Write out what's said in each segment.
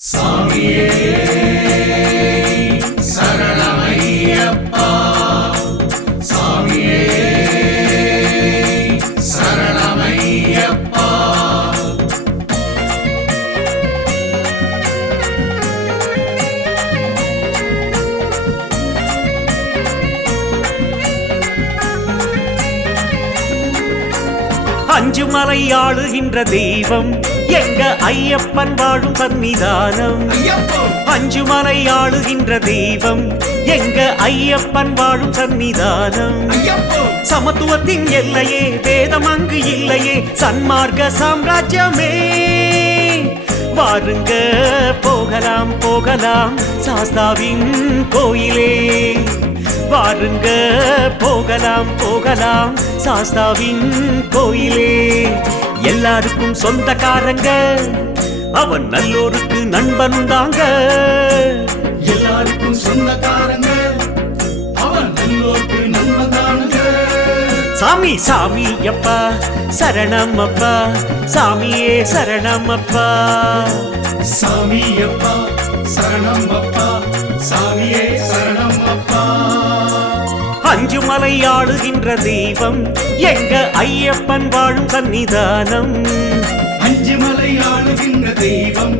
சாமியே சரணமையப்பா, சாமியே சரணமையப்பா. அஞ்சு மலை ஆளுகின்ற தெய்வம் எங்க ஐயப்பன் வாழும் சன்னிதானம். அஞ்சு மலை ஆளுகின்ற தெய்வம் எங்க ஐயப்பன் வாழும் சன்னிதானம். சமத்துவத்தின் எல்லையே, வேதம் அங்கு இல்லையே, சன்மார்க்க சாம்ராஜ்யமே. வாருங்க போகலாம் போகலாம் சாஸ்தாவின் கோயிலே. வாருங்க போகலாம் போகலாம் சாஸ்தாவின் கோயிலே. எல்லாருக்கும் சொந்தக்காரங்க, அவன் நல்லோருக்கு நண்பன் தாங்க. எல்லாருக்கும் சொந்தக்காரங்க, அவன் நல்லோருக்கு நண்பன் தானுங்க. சாமி சாமி அப்பா சரணம் அப்பா, சாமியே சரணம் அப்பா. சாமி அப்பா சரணம் அப்பா, சாமியே சரணம் அப்பா. அஞ்சு மலை ஆளுகின்ற தெய்வம் எங்க ஐயப்பன் வாழும் சன்னிதானம். அஞ்சு மலை ஆளுகின்ற தெய்வம்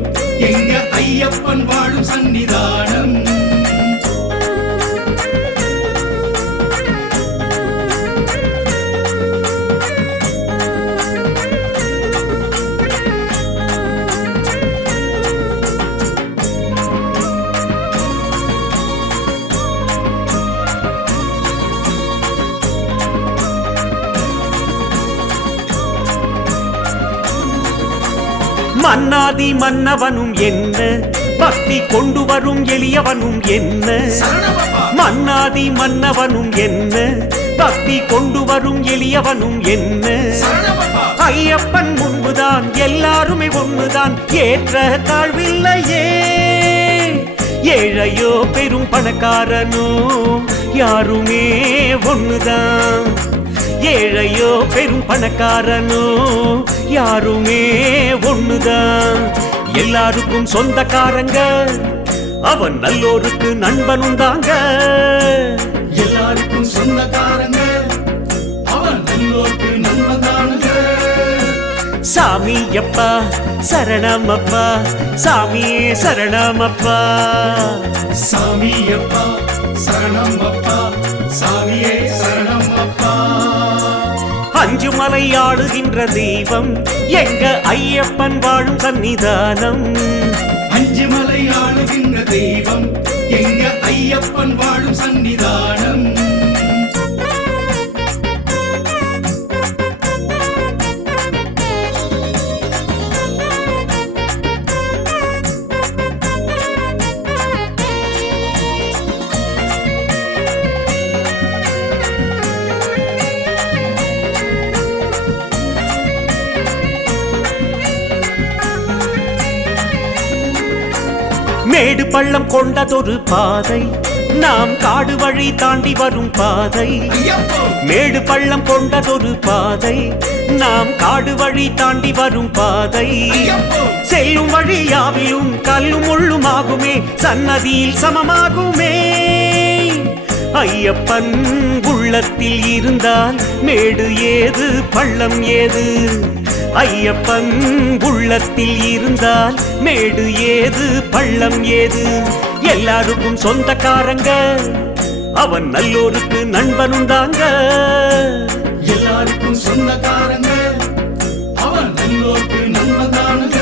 எங்க ஐயப்பன் வாழும் சன்னிதானம். மன்னாதி மன்னவனும் என்ன, பக்தி கொண்டு வரும் எளியவனும் என்ன. மன்னாதி மன்னவனும் என்ன, பக்தி கொண்டு வரும் எளியவனும் என்ன. ஐயப்பன் முன்புதான் எல்லாருமே ஒண்ணுதான், ஏற்ற தாழ்வில்லையே. ஏழையோ பெரும் பணக்காரனோ யாருமே ஒண்ணுதான். ஏழையோ பெரும் பணக்காரனோ யாருமே ஒண்ணுதான். எல்லாருக்கும் சொந்தக்காரங்க, அவன் நல்லோருக்கு நண்பனும் தாங்க. எல்லாருக்கும் சொந்தக்காரங்க, அவன் நல்லோருக்கு நண்பன் தானுங்க. சாமி அப்பா சரணம் அப்பா, சாமியே சரணம் அப்பா. சாமி அப்பா சரணம் அப்பா, சாமியே சரணம் அப்பா. அஞ்சு மலை ஆளுகின்ற தெய்வம் எங்க ஐயப்பன் வாழும் சன்னிதானம். அஞ்சு மலை ஆளுகின்ற தெய்வம் எங்க ஐயப்பன் வாழும் சன்னிதானம். மேடு பள்ளம் கொண்டதொரு பாதை, நாம் காடு வழி தாண்டி வரும் பாதை. மேடு பள்ளம் கொண்டதொரு பாதை, நாம் காடு வழி தாண்டி வரும் பாதை. செல்லும் வழி யாவிலும் கல்லும் முள்ளுமாகுமே, சன்னதியில் சமமாகுமே. ஐயப்பன் உள்ளத்தில் இருந்தால் மேடு ஏது பள்ளம் ஏது. ஐயப்பன் உள்ளத்தில் இருந்தால் மேடு ஏது பள்ளம் ஏது. எல்லாருக்கும் சொந்தக்காரங்க, அவன் நல்லோருக்கு நண்பனும் தாங்க. எல்லாருக்கும் சொந்தக்காரங்க, அவன் நல்லோருக்கு நண்பன் தானுங்க.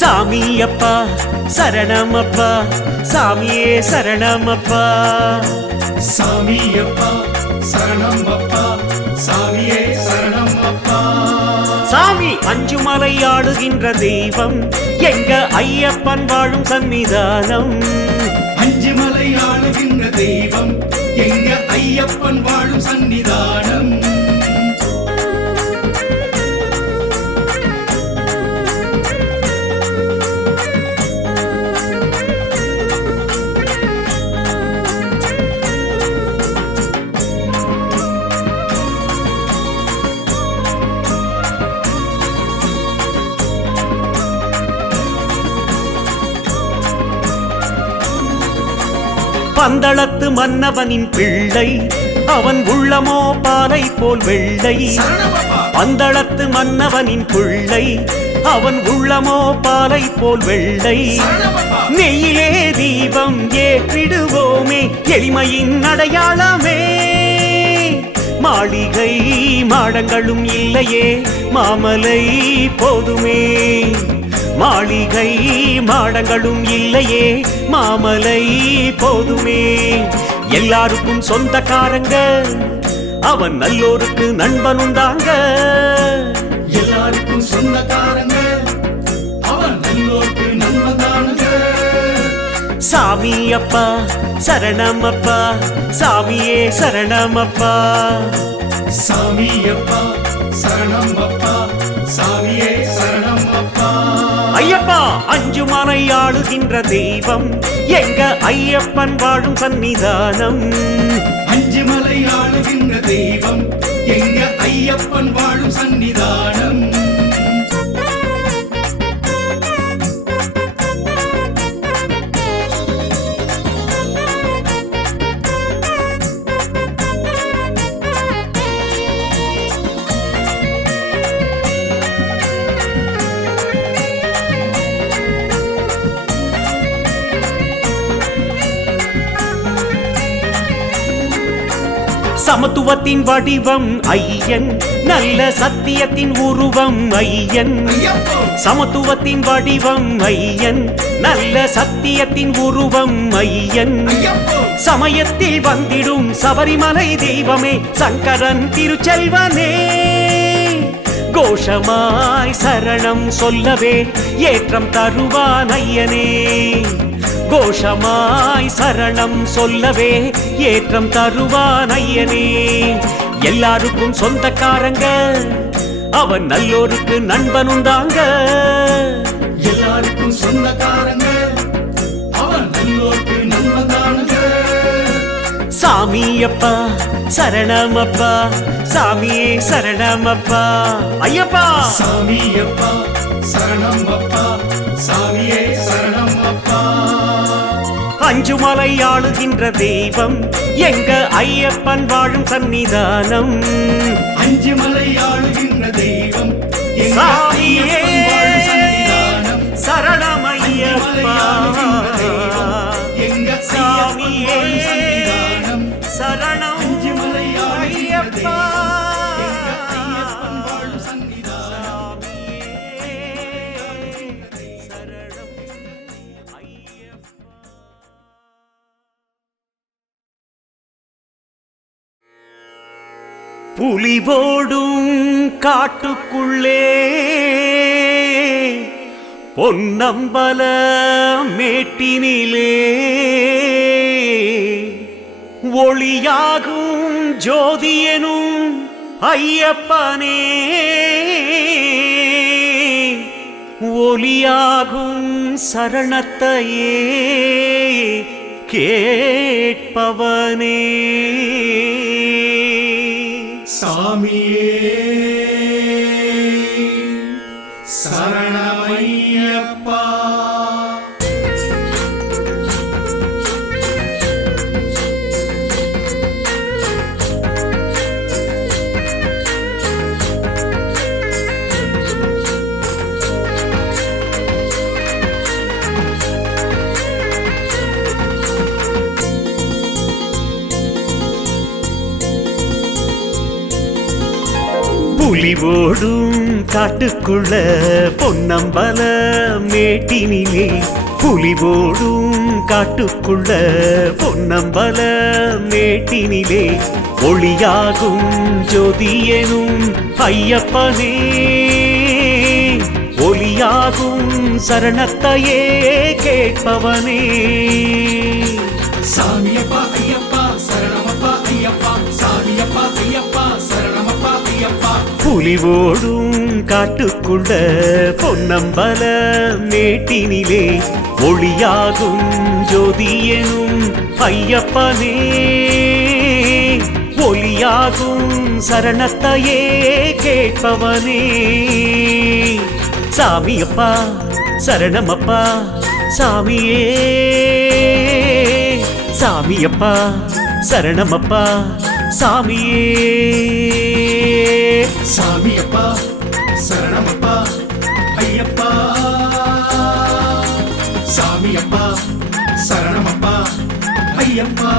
சாமி அப்பா சரணம் அப்பா, சாமியே சரணம் அப்பா. சாமி அப்பா சரணம் அப்பா, சாமியே சரணம் அப்பா. சாமி அஞ்சு மலை ஆளுகின்ற தெய்வம் எங்க ஐயப்பன் வாழும் சன்னிதானம். அஞ்சு மலை ஆளுகின்ற தெய்வம் எங்க ஐயப்பன் வாழும் சன்னிதானம். பந்தளத்து மன்னவனின் பிள்ளை அவன் உள்ளமோ பாலை போல் வெள்ளை. பந்தளத்து மன்னவனின் பிள்ளை அவன் உள்ளமோ பாலை போல் வெள்ளை. நெய்யிலே தீபம் ஏற்றிடுவோமே எளிமையின் அடையாளமே. மாளிகை மாடங்களும் இல்லையே மாமலை போதுமே. மாளிகை மாடங்களும் இல்லையே மாமலை போதுமே. எல்லாருக்கும் சொந்தக்காரங்க அவன் நல்லோருக்கு நண்பனுண்டாங்க. எல்லாருக்கும் சொந்தக்காரங்க அவன் நல்லோருக்கு நண்பன்தானுங்க. சாமி அப்பா சரணமப்பா சாமியே சரணமப்பா. சாமி அப்பா சரணம் அப்பா சாமியே சரணம் அப்பா. ஐயப்பா அஞ்சு மலை ஆளுகின்ற தெய்வம் எங்க ஐயப்பன் வாழும் சன்னிதானம். அஞ்சு மலை ஆளுகின்ற தெய்வம் எங்க ஐயப்பன் வாழும் சன்னிதானம். சமத்துவத்தின் வடிவம் ஐயன் நல்ல சத்தியத்தின் உருவம் ஐயன். சமத்துவத்தின் வடிவம் ஐயன் நல்ல சத்தியத்தின் உருவம் ஐயன். சமயத்தில் வந்திடும் சபரிமலை தெய்வமே சங்கரன் திருச்செல்வனே. கோஷமாய் சரணம் சொல்லவே ஏற்றம் தருவான் ஐயனே. கோஷமாய் சரணம் சொல்லவே ஏற்றம் தருவான் ஐயனே. எல்லாருக்கும் சொந்தக்காரங்க அவன் நல்லோருக்கு நண்பனுண்டாங்க. எல்லாருக்கும் சொந்தக்காரங்க அவன் நல்லோருக்கு நண்பன்தானுங்க. சாமி அப்பா சரணமப்பா சாமியே சரணமப்பா. ஐயப்பா சாமி அப்பா சரணம் அப்பா சாமியே சரணம் அப்பா. அஞ்சு மலை ஆளுகின்ற தெய்வம் எங்க ஐயப்பன் வாழும் சன்னிதானம். அஞ்சு மலை ஆளுகின்ற தெய்வம் எங்க சாமியே ஐயப்பன் வாழும் சன்னிதானம். சரணமையப்பா எங்க சாமியே சன்னிதானம். சரணம் அஞ்சு மலை ஆளுகின்ற ஐயப்பா. தெய்வம் எங்க ஐயப்பன் வாழும் சன்னிதானம். புலிவோடும் காட்டுக்குள்ளே பொன்னம்பல மேட்டினிலே ஒளியாகும் ஜோதியனும் ஐயப்பனே. ஒளியாகும் சரணத்தையே கேட்பவனே. சாமியே சரணமையப்பா. புலிவோடும் காட்டுக்குள்ள பொன்னம்பல மேட்டினிலே. புலிவோடும் காட்டுக்குள்ள பொன்னம்பல மேட்டினிலே ஒளியாகும் ஜோதியனும் ஐயப்பனே. ஒளியாகும் சரணத்தையே கேட்பவனே. சாமியப்பா ஐயப்பா சரணமப்பா ஐயப்பா சாமியப்பா ஐயப்பா சரணமப்பா ஐயப்பா. புலிவோடும் காட்டுக்குள்ள பொன்னம்பல மேட்டினிலே ஒளியாகும் ஜோதியனும் ஐயப்பனே. ஒளியாகும் சரணத்தையே கேட்பவனே. சாமியப்பா சரணமப்பா சாமியே சாமியப்பா சரணமப்பா சாமியே சாமியப்பா சரணமப்பா ஐயப்பா சாமியப்பா சரணமப்பா ஐயப்பா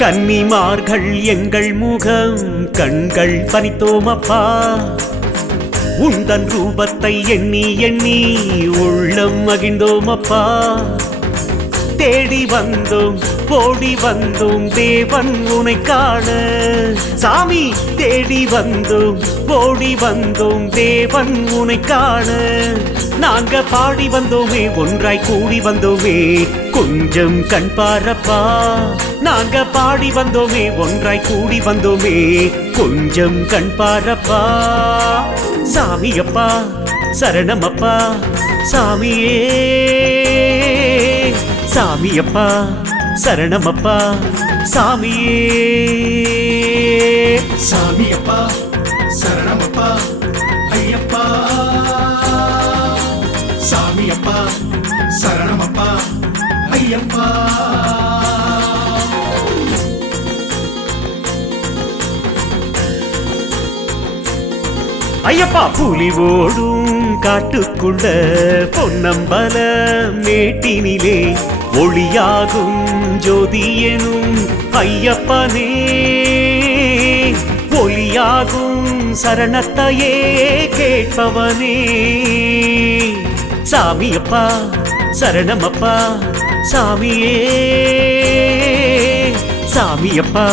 கன்னிமார்கள் எங்கள் முகம் கண்கள் பனித்தோமப்பா உந்தன் ரூபத்தை எண்ணி எண்ணி உள்ளம் மகிழ்ந்தோமப்பா தேடி வந்தோம் ஓடி வந்தோம் தேவன் உனை காண சாமி தேடி வந்தோம் ஓடி வந்தோம் தேவன் உனை காண நாங்க பாடி வந்தோமே ஒன்றாய் கூடி வந்தோமே கொஞ்சம் கண் பாரப்பா நாங்க பாடி வந்தோமே ஒன்றாய் கூடி வந்தோமே கொஞ்சம் கண் பாரப்பா சாமியப்பா சரணமப்பா சாமியே சாமியப்பா சரணமப்பா சாமியே சாமியப்பா சரணமப்பா ஐயப்பா சாமியப்பா சரணமப்பா ஐயப்பா ஐயப்பா புலி ஓடும் காட்டுக்குள்ள பொன்னம்பல மேட்டினிலே ஒளியாகும் ஜோதியனும் ஐயப்பனே ஒளியாகும் சரணத்தையே கேட்பவனே சாமியப்பா சரணமப்பா சாமியே சாமியப்பா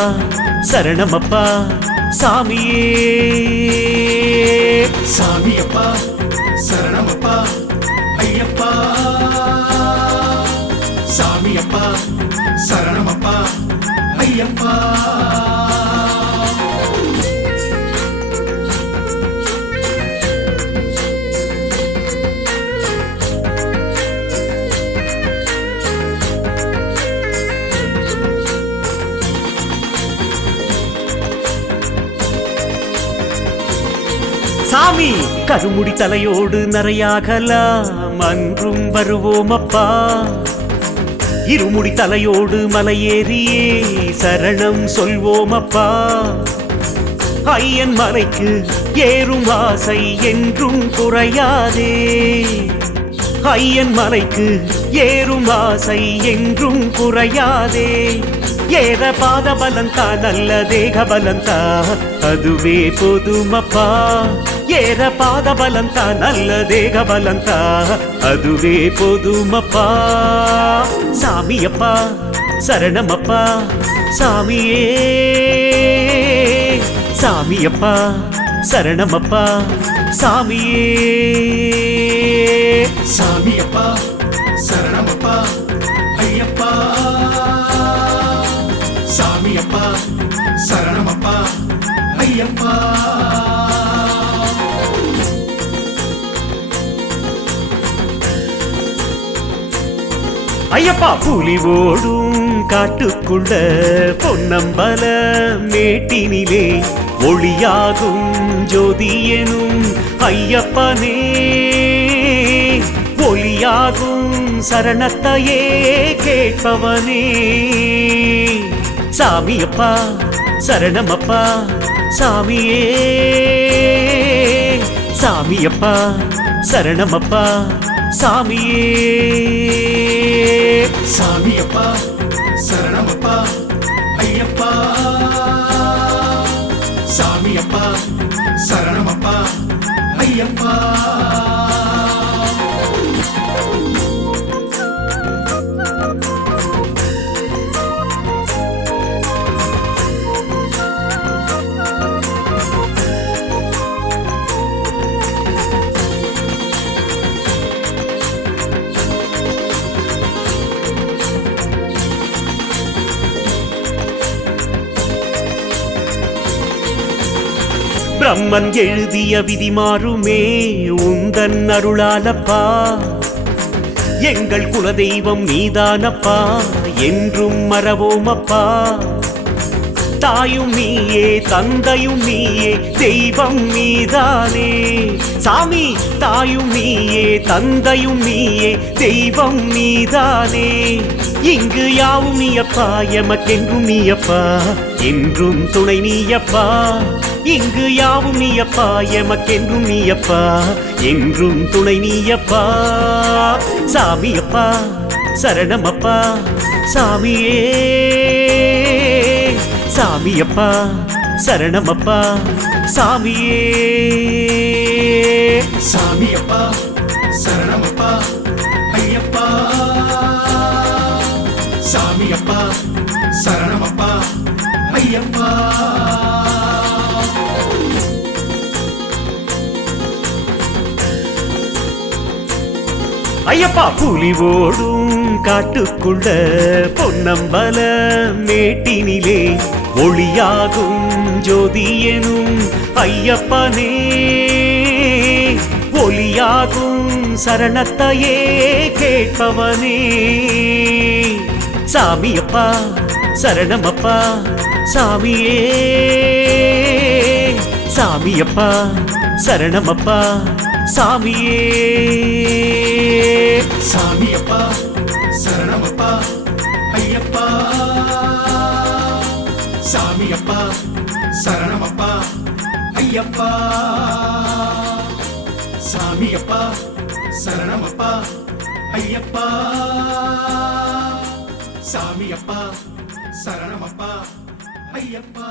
சரணமப்பா சாமியே சாமியப்பா சரணமப்பா ஐயப்பா சாமியப்பா சரணமப்பா ஐயப்பா சாமி கருமுடி தலையோடு நரையாகலாம் அன்றும் வருவோமப்பா இருமுடி தலையோடு மலையேறியே சரணம் சொல்வோமப்பா ஐயன் மலைக்கு ஏறும் ஆசை என்றும் குறையாதே ஐயன் மலைக்கு ஏறும் ஆசை என்றும் குறையாதே ஏற பாத பலந்தா நல்ல தேக பலந்தா அதுவே போதுமப்பா ஏற பாத பலந்தா நல்ல தேக பலந்தா அதுவே போதுமப்பா சாமியப்பா சரணமப்பா சாமியே சாமியப்பா சரணமப்பா சாமியே சாமியப்பா சரணமப்பா ஐயப்பா சாமியப்பா சரணமப்பா ஐயப்பா ஐயப்பா புலி ஓடும் காட்டுக்குள்ள பொன்னம்பல மேட்டினிலே ஒளியாகும் ஜோதியனும் ஐயப்பனே ஒளியாகும் சரணத்தையே கேட்பவனே சாமியப்பா சரணமப்பா சாமியே சாமியப்பா சரணமப்பா சாமியே சாமியப்பா சரணமப்பா ஐயப்பா சாமியப்பா சரணமப்பா ஐயப்பா பிரம்மன் எழுதிய விதி மாறுமே உந்தன் அருளாலப்பா. எங்கள் குலதெய்வம் நீதானப்பா, என்றும் மறவோமப்பா. தாயும் நீயே தந்தையும் நீயே தெய்வம் நீதானே சாமி. தாயும் நீயே தந்தையும் நீயே தெய்வம் நீதானே. இங்கு யாவும் நீயப்பா, எமக்கென்றும் நீயப்பா, என்றும் துணை நீயப்பா. இங்கு யாவும் நீயப்பா, எமக்கென்றும் நீயப்பா, என்றும் துணை நீயப்பா. சாமியப்பா சரணமப்பா சாமியே. சாமியப்பா சரணமப்பா சாமியே. சாமியப்பா சரணமப்பா ஐயப்பா. சாமியப்பா சரணமப்பா ஐயப்பா. ஐயப்பா புலி ஓடும் காட்டுக்குள்ள பொன்னம்பல மேட்டினிலே ஒளியாகும் ஜோதியனும் ஐயப்பனே. ஒளியாகும் சரணத்தையே கேட்பவனே. சாமியப்பா சரணமப்பா சாமியே. சாமியப்பா சரணமப்பா சாமியே. சாமியப்பா சரணமப்பா ஐயப்பா. சாமியப்பா சரணமப்பா ஐயப்பா. சாமியப்பா சரணமப்பா ஐயப்பா. சாமியப்பா சரணமப்பா ஐயப்பா.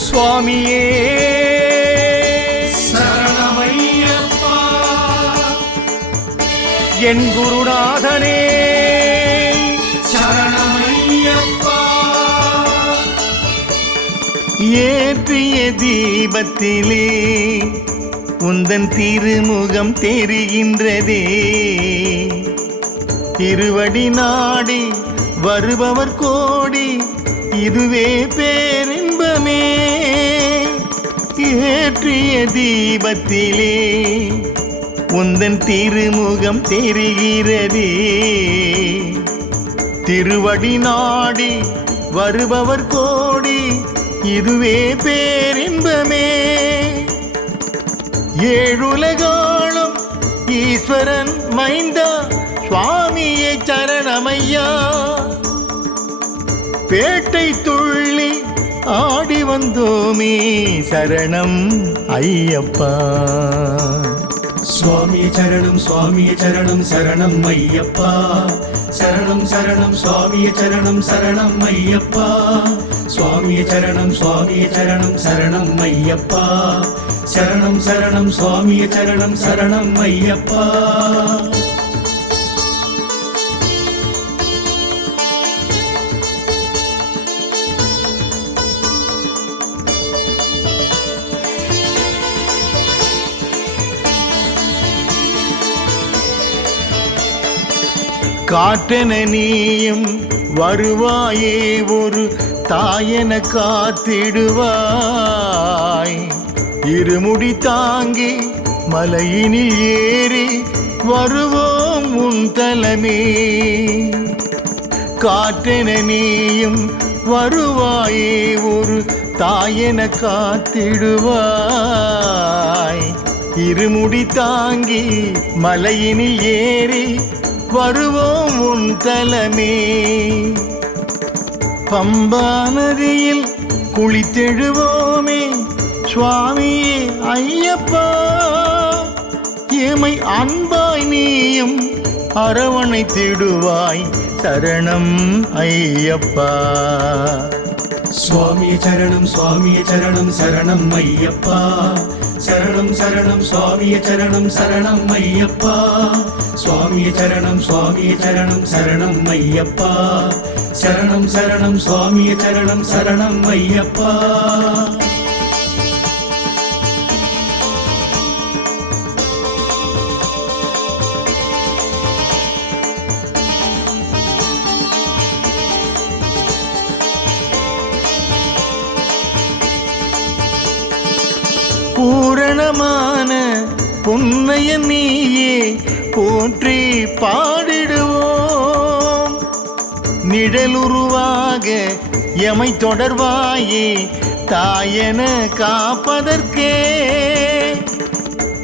சுவாமியே சரணமையப்பா. என் குருநாதனே சரணமையப்பா. ஏற்றிய தீபத்திலே உந்தன் திருமுகம் தெரிகின்றதே. திருவடி நாடி வருபவர் கோடி, இதுவே பேரின்பமே. ஏற்றிய தீபத்திலே உந்தன் திருமுகம் தெரிகிறதே. திருவடி நாடி வருபவர் கோடி, இதுவே பேரின்பமே. ஏழுலகாளும் ஈஸ்வரன் மைந்தா சுவாமியே சரணமையா. பேட்டை துள்ளி ஆடி வந்தோமே சரணம் ஐயப்பா. சுவாமியே சரணம் சுவாமியே சரணம் சரணம் ஐயப்பா. சரணம் சரணம் சுவாமியே சரணம் சரணம் ஐயப்பா. சுவாமியே சரணம் சுவாமியே சரணம் சரணம் ஐயப்பா. சரணம் சரணம் சுவாமியே சரணம் சரணம் ஐயப்பா. காற்றென நீயும் வருவாயே, ஒரு தாயென காத்திடுவாய். இருமுடி தாங்கி மலையினில் ஏறி வருவோம் உன் தலமே. காற்றென நீயும் வருவாயே, ஒரு தாயென காத்திடுவாய். இருமுடி தாங்கி மலையினில் ஏறி வருவோம் உன் தலமே. பம்பா நதியில் குளித்தெழுவோமே சுவாமியே ஐயப்பா. எமை அன்பாய் நீயும் அரவணைத்திடுவாய் சரணம் ஐயப்பா. சுவாமியே சரணம் சுவாமியே சரணம் சரணம் ஐயப்பா. சரணம் சரணம் சுவாமியே சரணம் சரணம் ஐயப்பா. சுவாமியே சரணம் சுவாமியே சரணம் சரணம் ஐயப்பா. சரணம் சரணம் சுவாமியே சரணம் சரணம் ஐயப்பா. பூரணமான பொன்னைய நீயே போற்றி பாடிடுவோம். நிழலுருவாக எமை தொடர்வாயே தாயன காப்பதற்கே.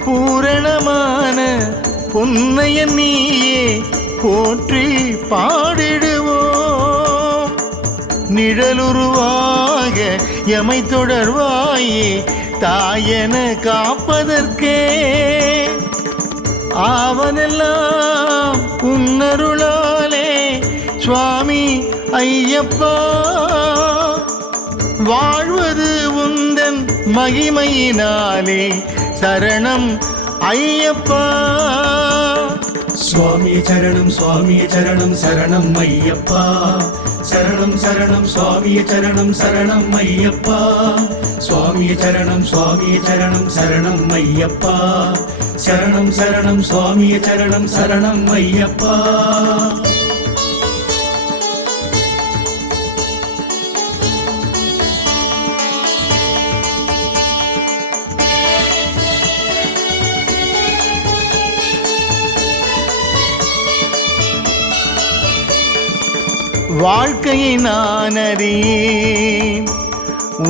பூரணமான பொன்னைய நீயே போற்றி பாடிடுவோம். நிழலுருவாக எமை தொடர்வாயே தாயன காப்பதற்கே. ஆவனெல்லாம் உன்னருளாலே சுவாமி ஐயப்பா. வாழ்வது உந்தன் மகிமையினாலே சரணம் ஐயப்பா. சுவாமியே சரணம் சுவாமியே சரணம் சரணம் ஐயப்பா. சரணம் சரணம் சுவாமியே சரணம் சரணம் ஐயப்பா. சுவாமியே சரணம் சுவாமியே சரணம் சரணம் ஐயப்பா. சரணம் சரணம் சுவாமியே சரணம் சரணம் ஐயப்பா. வாழ்க்கையை நான் அறியேன்,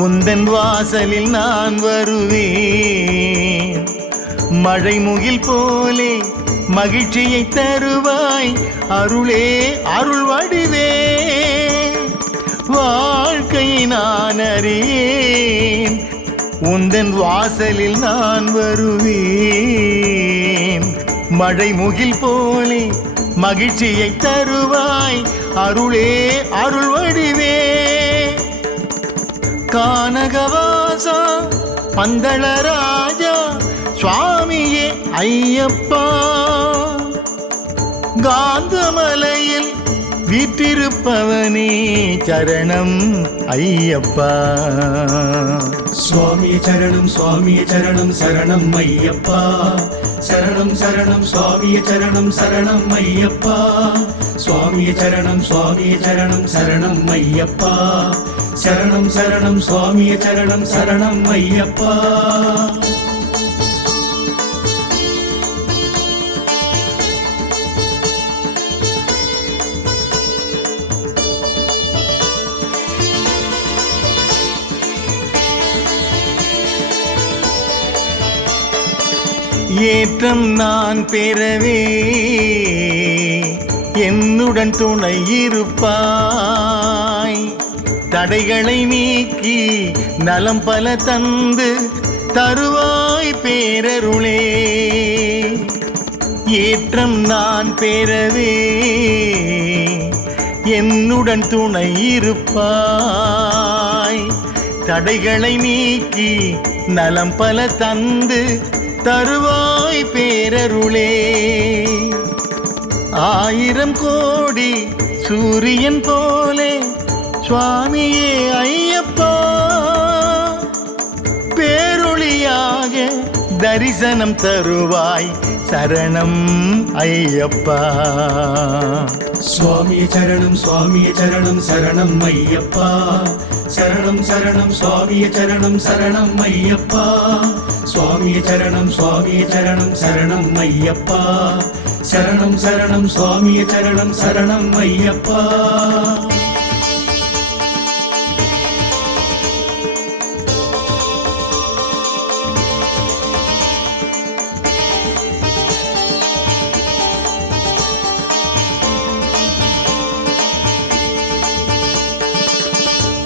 உந்தன் வாசலில் நான் வருவேன். மழை முகில் போலே மகிழ்ச்சியை தருவாய் அருளே அருள் வடிவே. வாழ்க்கையை நான் அறியேன், உந்தன் வாசலில் நான் வருவேன். மழை முகில் போலே மகிழ்ச்சியை தருவாய் அருளே அருள் வடிவே. கானகவாசா பந்தளராஜா சுவாமியே ஐயப்பா. காந்தமலையில் வீற்றிருப்பவனே சரணம் ஐயப்பா. சுவாமியே சரணம் சுவாமியே சரணம் சரணம் ஐயப்பா. சரணம் சரணம் சுவாமியே சரணம் சரணம் ஐயப்பா. சுவாமியே சரணம் சுவாமியே சரணம் சரணம் ஐயப்பா. சரணம் சரணம் சுவாமியே சரணம் சரணம் ஐயப்பா. ஏற்றம் நான் பெறவே என்னுடன் துணை இருப்பாய். தடைகளை நீக்கி நலம் பல தந்து தருவாய் பேரருளே. ஏற்றம் நான் பெறவே என்னுடன் துணை இருப்பாய். தடைகளை நீக்கி நலம் பல தந்து தருவாய் பேரருளே. ஆயிரம் கோடி சூரியன் போலே சுவாமியே ஐயப்பா. பேரொளியாக தரிசனம் தருவாய் சரணம் ஐயப்பா. சுவாமியே சரணம் சுவாமியே சரணம் சரணம் ஐயப்பா. சரணம் சரணம் சுவாமியே சரணம் சரணம் ஐயப்பா. சுவாமியே சரணம் சுவாமியே சரணம் சரணம் ஐயப்பா. சரணம் சரணம் சுவாமியே சரணம் சரணம் ஐயப்பா.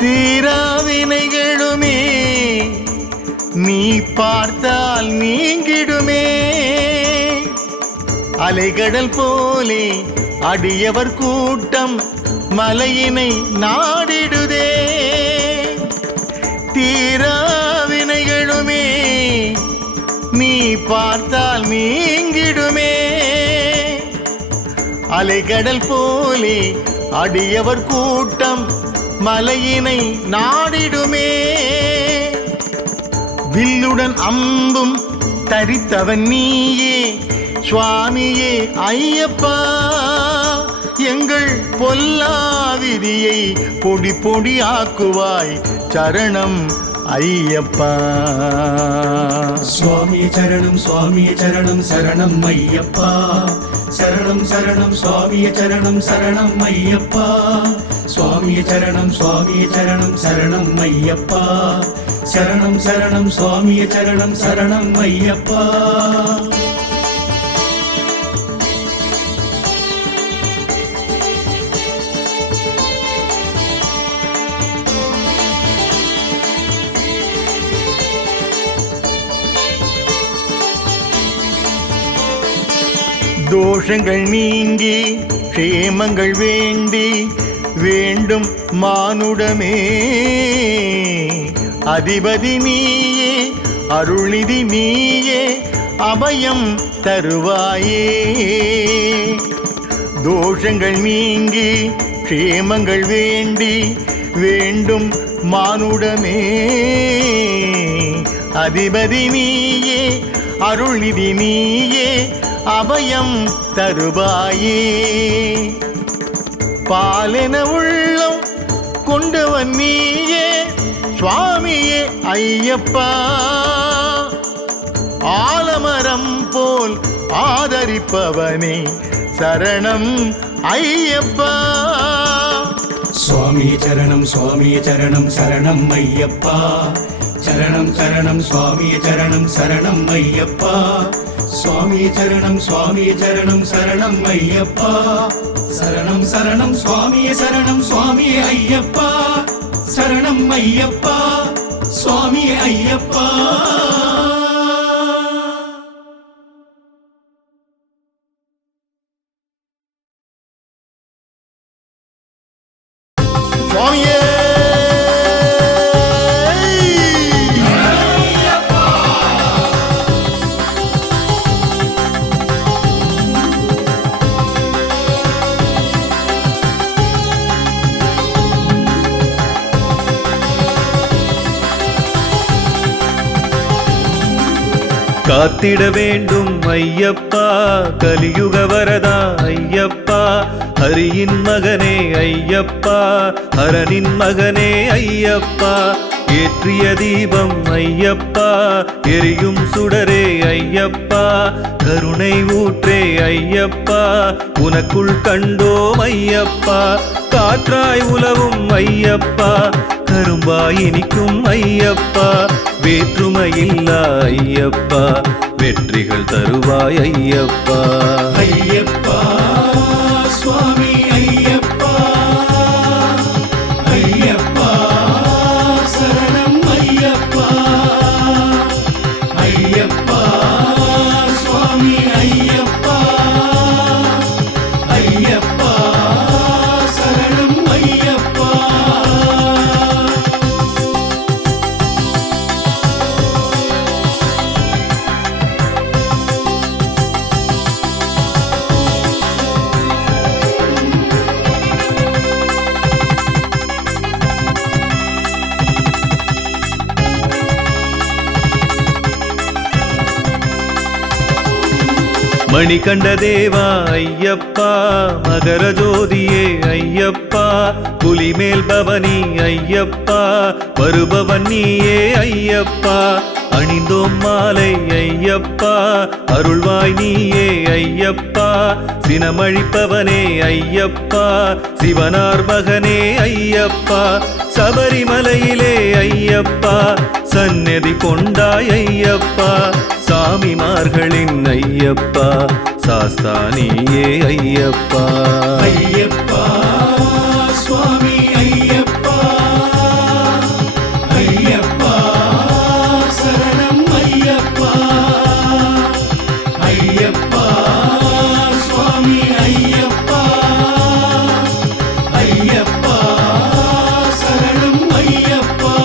தீராவினைகளுமே நீ பார்த்தால் நீங்கிடுமே. அலைகடல் போலே அடியவர் கூட்டம் மலையினை நாடிடுதே. தீராவினைகளுமே நீ பார்த்தால் நீங்கிடுமே. அலைகடல் போலே அடியவர் கூட்டம் மலையினை நாடிடுமே. வில்லுடன் அம்பும் தரித்தவன் நீயே சுவாமியே ஐயப்பா. எங்கள் பொல்லா விதியை பொடி பொடி ஆக்குவாய் சரணம் ஐயப்பா. சுவாமியே சரணம் சுவாமியே சரணம் சரணம் ஐயப்பா சரணம் சரணம் சுவாமியே சரணம் சரணம் ஐயப்பா சுவாமியே சரணம் சுவாமியே சரணம் சரணம் ஐயப்பா சரணம் சரணம் சுவாமியே சரணம் சரணம் ஐயப்பா தோஷங்கள் நீங்கி க்ஷேமங்கள் வேண்டி வேண்டும் மானுடமே அதிபதி நீயே அருள்நிதி நீயே அபயம் தருவாயே தோஷங்கள் நீங்கி க்ஷேமங்கள் வேண்டி வேண்டும் மானுடமே அதிபதி நீயே அருள்நிதி நீயே அபயம் தருவாயே பாலென உள்ளம் கொண்டவன் நீயே சுவாமியே ஐயப்பா ஆலமரம் போல் ஆதரிப்பவனே சரணம் ஐயப்பா சுவாமியே சரணம் சரணம் ஐயப்பா சரணம் சரணம் சுவாமியே சரணம் சரணம் ஐயப்பா சுவாமியே சரணம் சரணம் ஐயப்பா சரணம் சரணம் சுவாமியே ஐயப்பா சரணம் ஐயப்பா சுவாமியே ஐயப்பா சுவாமியே காத்திட வேண்டும் ஐயப்பா கலியுக வரதா ஐயப்பா ஹரியின் மகனே ஐயப்பா ஹரனின் மகனே ஐயப்பா ஏற்றிய தீபம் ஐயப்பா எரியும் சுடரே ஐயப்பா கருணை ஊற்றே ஐயப்பா உனக்குள் கண்டோம் ஐயப்பா காற்றாய் உலவும் ஐயப்பா கரும்பாய் இனிக்கும் ஐயப்பா வேற்றுமையில்லா ஐயப்பா வெற்றிகள் தருவாய் ஐயப்பா ஐயப்பா சுவாமி ஐயப்பா ஐயப்பா சரணம் ஐயப்பா ஐயப்பா சுவாமி ஐயப்பா ஐயப்பா சரணம் ஐயப்பா மணிகண்ட தேவா ஐயப்பா மகர ஜோதியே ஐயப்பா புலிமேல் பவனி ஐயப்பா வருபவன் நீயே ஐயப்பா அணிந்தோம் மாலை ஐயப்பா அருள்வாய் நீயே ஐயப்பா சினமழிப்பவனே ஐயப்பா சிவனார் மகனே ஐயப்பா சபரிமலையிலே ஐயப்பா சந்நிதி கொண்டாய் ஐயப்பா சாமிமார்களின் ஐயப்பா சாஸ்தானியே ஐயப்பா ஐயப்பா சுவாமி ஐயப்பா ஐயப்பா சரணம் ஐயப்பா ஐயப்பா சுவாமி ஐயப்பா ஐயப்பா சரணம் ஐயப்பா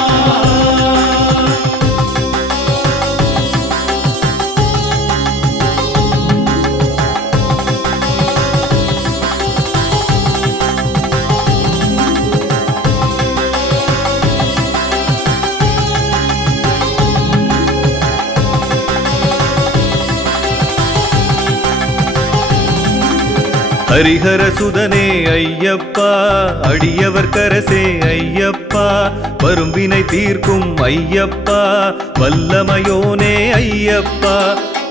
ஹரிஹர சுதனே ஐயப்பா, அடியவர் கரசே ஐயப்பா, வரும்பினை தீர்க்கும் ஐயப்பா, வல்லமையோனே ஐயப்பா,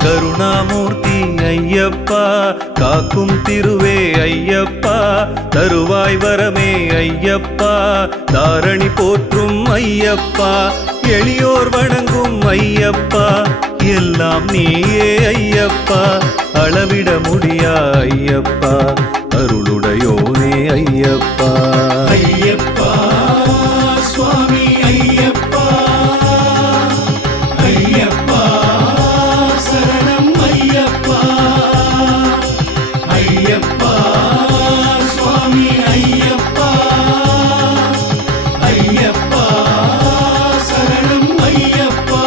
கருணாமூர்த்தி ஐயப்பா, காக்கும் திருவே ஐயப்பா, தருவாய் வரமே ஐயப்பா, தாரணி போற்றும் ஐயப்பா, எளியோர் வணங்கும் ஐயப்பா, எல்லாம் நீயே ஐயப்பா, அளவிட முடியா ஐயப்பா, அருளுடையோனே ஐயப்பா. ஐயப்பா சுவாமி ஐயப்பா, ஐயப்பா சரணம் ஐயப்பா, ஐயப்பா சுவாமி ஐயப்பா, ஐயப்பா சரணம் ஐயப்பா.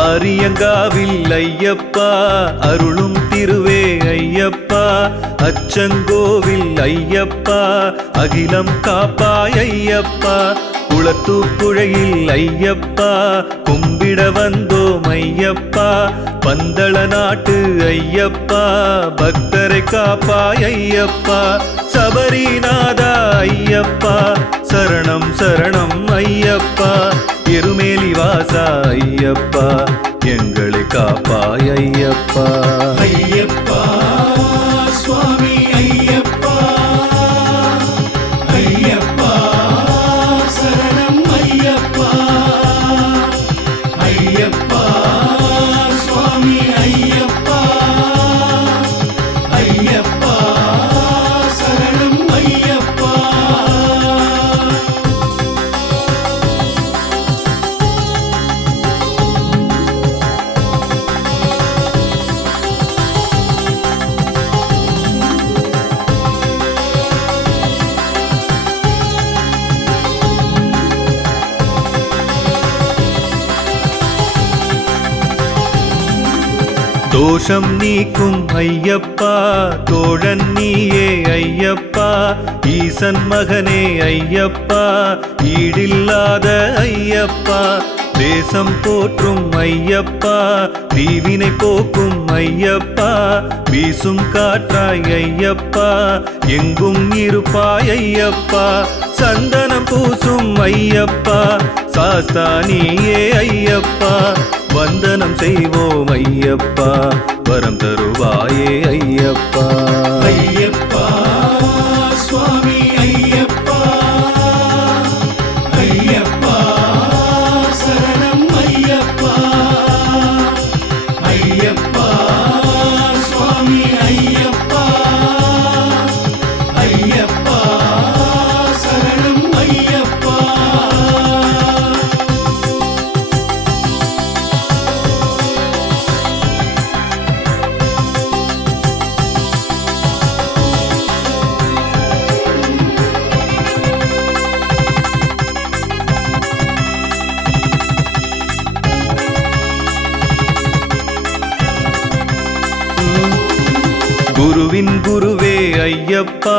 ஆரியங்காவில் ஐயப்பா, அருளும் திருவே ஐயப்பா, அச்சங்கோவில் ஐயப்பா, அகிலம் காப்பாய் ஐயப்பா, குளத்தூப்புழையில் ஐயப்பா, கும்பிட வந்தோம் ஐயப்பா, பந்தள நாட்டு ஐயப்பா, பக்தரை காப்பாய் ஐயப்பா, சபரிநாதா ஐயப்பா, சரணம் சரணம் ஐயப்பா, எருமேலி வாசா ஐயப்பா, எங்களை காப்பாய் ஐயப்பா. ஐயப்பா சுவாமி ஐயப்பா, ஐயப்பா சரணம் ஐயப்பா, ஐயப்பா சுவாமி ஐயப்பா, ஐயப்பா சரணம் ஐயப்பா. தோஷம் நீக்கும் ஐயப்பா, தோழன் நீயே ஐயப்பா, ஈசன் மகனே ஐயப்பா, ஈடில்லாத ஐயப்பா, தேசம் போற்றும் ஐயப்பா, தீவினை போக்கும் ஐயப்பா, வீசும் காற்றாய் ஐயப்பா, எங்கும் இருப்பாய் ஐயப்பா, சந்தனம் பூசும் ஐயப்பா, சாஸ்தா நீயே ஐயப்பா, வந்தனம் செய்வோம் ஐயப்பா, வரம் தருவாயே ஐயப்பா. ஐயப்பா சுவாமி ஐயப்பா, ஐயப்பா சரணம் ஐயப்பா, ஐயப்பா சுவாமி ஐயப்பா, ஐயப்பா சரணம் ஐயப்பா. குருவின் குருவே ஐயப்பா,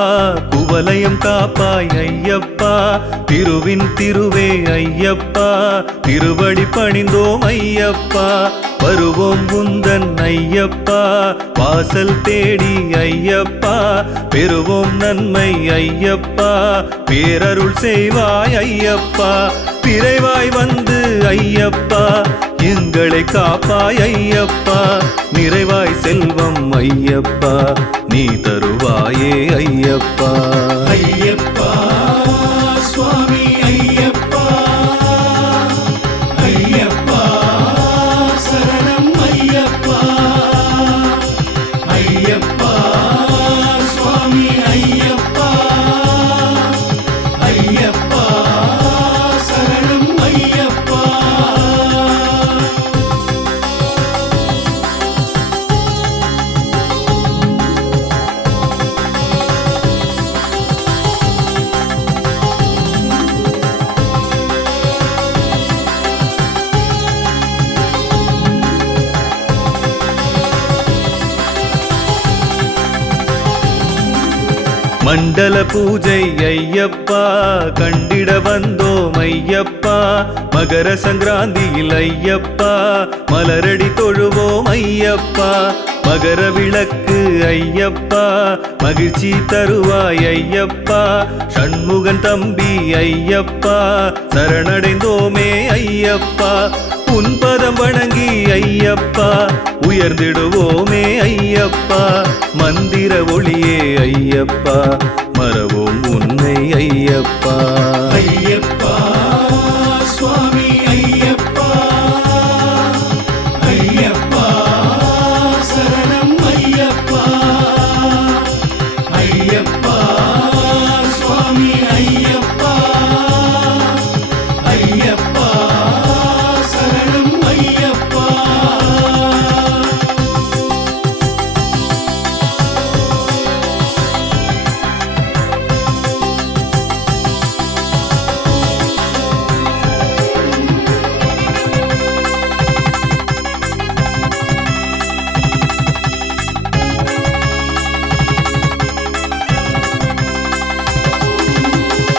குவலயம் காப்பாய் ஐயப்பா, திருவின் திருவே ஐயப்பா, திருவடி பணிந்தோம் ஐயப்பா, வருவோம் உந்தன் ஐயப்பா, வாசல் தேடி ஐயப்பா, பெறுவோம் நன்மை ஐயப்பா, பேரருள் செய்வாய் ஐயப்பா, விரைவாய் வந்து ஐயப்பா, எங்களை காப்பாய் ஐயப்பா, நிறைவாய் செல்வம் ஐயப்பா, நீ தருவாயே ஐயப்பா. ஐயப்பா சுவாமி ஐயப்பா, ஐயப்பா சரணம் ஐயப்பா, ஐயப்பா சுவாமி ஐயப்பா, ஐயப்பா சரணம் ஐயப்பா. மண்டல பூஜை ஐயப்பா கண்டிட வந்தோம் ஐயப்பா மகர சங்கராந்தியில் ஐயப்பா மலரடி தொழுவோம் ஐயப்பா மகர விளக்கு ஐயப்பா மகிழ்ச்சி தருவாய் ஐயப்பா சண்முகன் தம்பி ஐயப்பா சரணடைந்தோமே ஐயப்பா உன்பதம் வணங்கி ஐயப்பா உயர்ந்திடுவோமே ஐயப்பா மந்திர ஒளியே ஐயப்பா மறவோம் உன்னை ஐயப்பா ஐயப்பா சுவாமி ஐயப்பா ஐயப்பா சரணம் ஐயப்பா ஐயப்பா சுவாமி ஐயப்பா ஐயப்பா சரணம் ஐயப்பா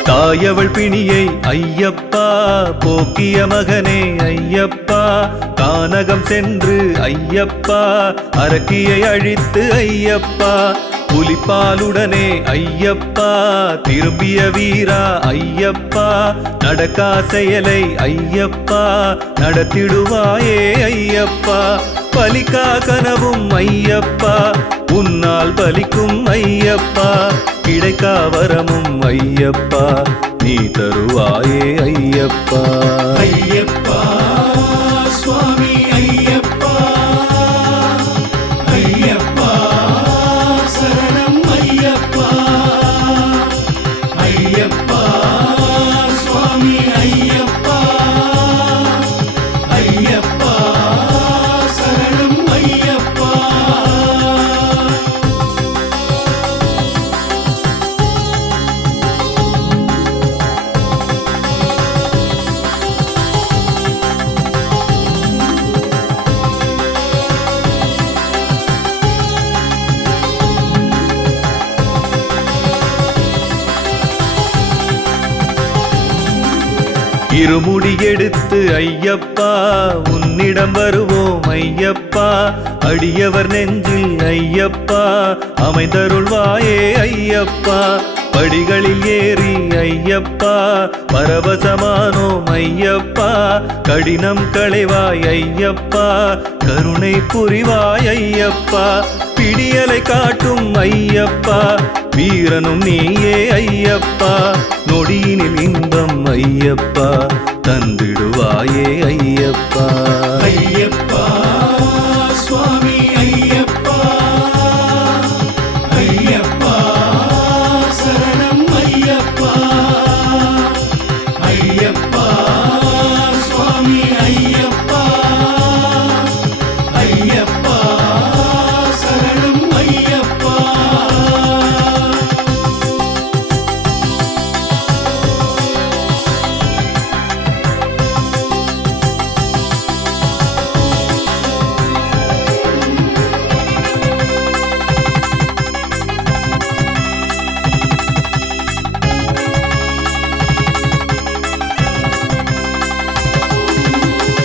தாயவள் பிணியை ஐயப்பா போக்கிய மகனே ஐயப்பா கானகம் சென்று ஐயப்பா அரக்கியை அழித்து ஐயப்பா புலிப்பாலுடனே ஐயப்பா திரும்பிய வீரா ஐயப்பா நடக்கா செயலை ஐயப்பா நடத்திடுவாயே ஐயப்பா பலிக்கா கனவும் ஐயப்பா உன்னால் பலிக்கும் ஐயப்பா கிடைக்கா வரமும் ஐயப்பா நீ தருவாயே ஐயப்பா ஐயப்பா சுவாமி ஐயப்பா ஐயப்பா சரணம் ஐயப்பா ஐயப்பா சுவாமி ஐயப்பா ஐயப்பா சரணம் ஐயப்பா இருமுடி எடுத்து ஐயப்பா உன்னிடம் வருவோம் ஐயப்பா அடியவர் நெஞ்சில் ஐயப்பா அமைந்தருள்வாயே ஐயப்பா படிகளில் ஏறி ஐயப்பா பரவசமானோம் ஐயப்பா கடினம் களைவாய் ஐயப்பா கருணை புரிவாய் ஐயப்பா பிடியலை காட்டும் ஐயப்பா வீரனும் நீயே ஐயப்பா நொடியினில் இன்பம் ஐயப்பா தந்திடுவாயே ஐயப்பா ஐயப்பா சுவாமி ஐயப்பா ஐயப்பா சரணம் ஐயப்பா ஐயப்பா சுவாமி ஐயப்பா ஐயப்பா சரணம் ஐயப்பா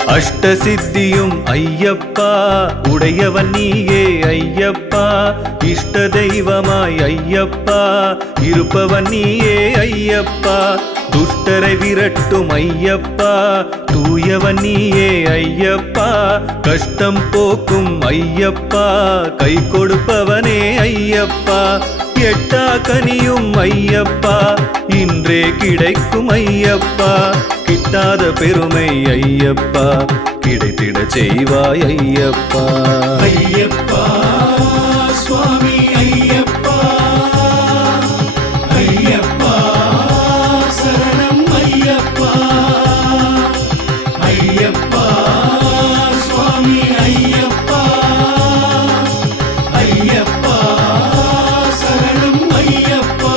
அஷ்டசித்தியும் ஐயப்பா உடையவன் நீயே ஐயப்பா இஷ்ட தெய்வமாய் ஐயப்பா இருப்பவன் நீயே ஐயப்பா துஷ்டரை விரட்டும் ஐயப்பா தூயவன் நீயே ஐயப்பா கஷ்டம் போக்கும் ஐயப்பா கை கொடுப்பவனே ஐயப்பா எட்டா கனியும் ஐயப்பா இன்றே கிடைக்கும் ஐயப்பா கிட்டாத பெருமை ஐயப்பா கிடைத்திட செய்வாய் ஐயப்பா ஐயப்பா சுவாமி ஐயப்பா ஐயப்பா சரணம் ஐயப்பா ஐயப்பா சுவாமி ஐயப்பா ஐயப்பா சரணம் ஐயப்பா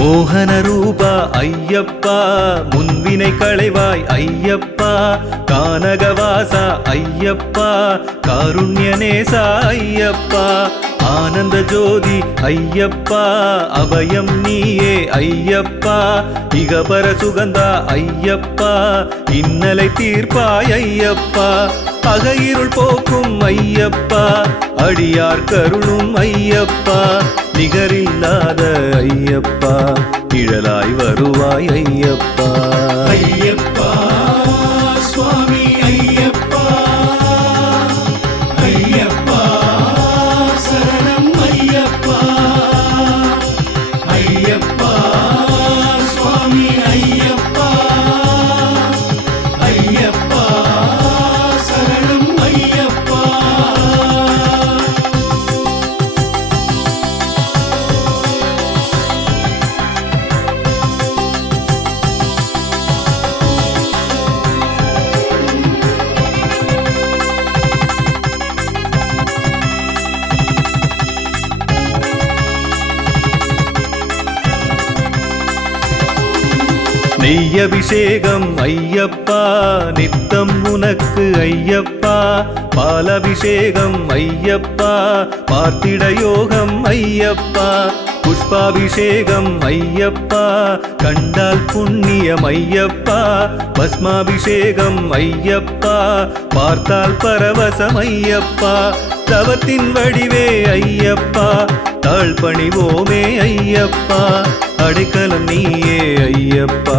மோகன ரூபா ஐயப்பா முன்வினை களைவாய் ஐயப்பா கானகவாசா ஐயப்பா காருண்யநேசா ஐயப்பா ஆனந்த ஜோதி ஐயப்பா அபயம் நீயே ஐயப்பா இகபர சுகந்தா ஐயப்பா இன்னலை தீர்ப்பாய் ஐயப்பா அகையிருள் போக்கும் ஐயப்பா அடியார் கருளும் ஐயப்பா நிகரில்லாத ஐயப்பா நிழலாய் வருவாய் ஐயப்பா ஐயப்பா சுவாமி ஐயப்பா ஐயப்பா சரணம் ஐயப்பா ஐயப்பா சுவாமி ஐயப்பா ஐயப்பா சரணம் ஐயப்பா நெய்யபிஷேகம் ஐயப்பா நித்தம் உனக்கு ஐயப்பா பாலபிஷேகம் ஐயப்பா பார்த்திட யோகம் ஐயப்பா புஷ்பாபிஷேகம் ஐயப்பா கண்டால் புண்ணியம் ஐயப்பா பஸ்மாபிஷேகம் ஐயப்பா பார்த்தால் பரவசம் ஐயப்பா தவத்தின் வடிவே ஐயப்பா தாழ்பணிவோமே ஐயப்பா அடைக்கலம் நீயே ஐயப்பா